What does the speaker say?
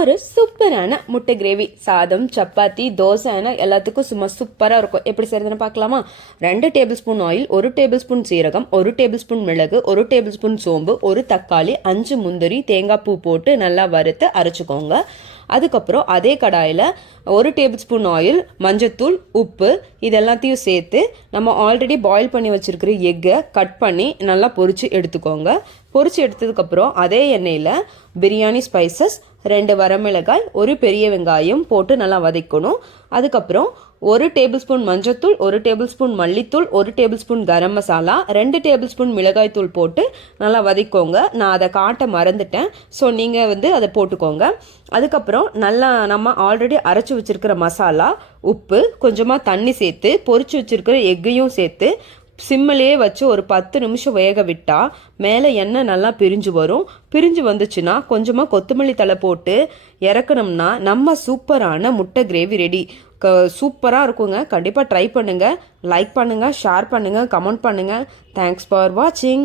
ஒரு சூப்பரான முட்டை கிரேவி சாதம் சப்பாத்தி தோசை எல்லாத்துக்கும் சும்மா சூப்பராக இருக்கும். எப்படி செய்யறதுன்னு பார்க்கலாமா? 2 table spoon oil, 1 table spoon சீரகம், 1 டேபிள் ஸ்பூன் மிளகு, 1 டேபிள் ஸ்பூன் சோம்பு, 1 தக்காளி, 5 முந்திரி, தேங்காய் பூ போட்டு நல்லா வறுத்து அரைச்சிக்கோங்க. அதுக்கப்புறம் அதே கடாயில் 1 டேபிள் ஸ்பூன் ஆயில், மஞ்சத்தூள், உப்பு இதெல்லாத்தையும் சேர்த்து நம்ம ஆல்ரெடி பாயில் பண்ணி வச்சுருக்கிற எக்கை கட் பண்ணி நல்லா பொரித்து எடுத்துக்கோங்க. பொரித்து எடுத்ததுக்கப்புறம் அதே எண்ணெயில் பிரியாணி ஸ்பைசஸ், 2 வரமிளகாய், 1 பெரிய வெங்காயம் போட்டு நல்லா வதக்கணும். அதுக்கப்புறம் 1 டேபிள் ஸ்பூன் மஞ்சத்தூள், 1 டேபிள் ஸ்பூன் மல்லித்தூள், 1 table spoon garam masala, 2 table spoon மிளகாய் தூள் போட்டு நல்லா வதக்கோங்க. நான் அதை காட்ட மறந்துட்டேன், ஸோ நீங்கள் அதை போட்டுக்கோங்க. அதுக்கப்புறம் நல்லா நம்ம ஆல்ரெடி அரைச்சி வச்சுருக்கிற மசாலா, உப்பு, கொஞ்சமாக தண்ணி சேர்த்து பொரிச்சு வச்சுருக்கிற எக்கையும் சேர்த்து சிம்மிலே வச்சு ஒரு 10 நிமிஷம் வேக விட்டால் மேலே எண்ணெய் நல்லா பிரிஞ்சு வரும். பிரிஞ்சு வந்துச்சுன்னா கொஞ்சமாக கொத்தமல்லி தழை போட்டு இறக்கணும்னா நம்ம சூப்பரான முட்டை கிரேவி ரெடி. சூப்பராக இருக்குங்க. கண்டிப்பாக ட்ரை பண்ணுங்கள். லைக் பண்ணுங்கள், ஷேர் பண்ணுங்கள், கமெண்ட் பண்ணுங்கள். தேங்க்ஸ் ஃபார் வாட்சிங்.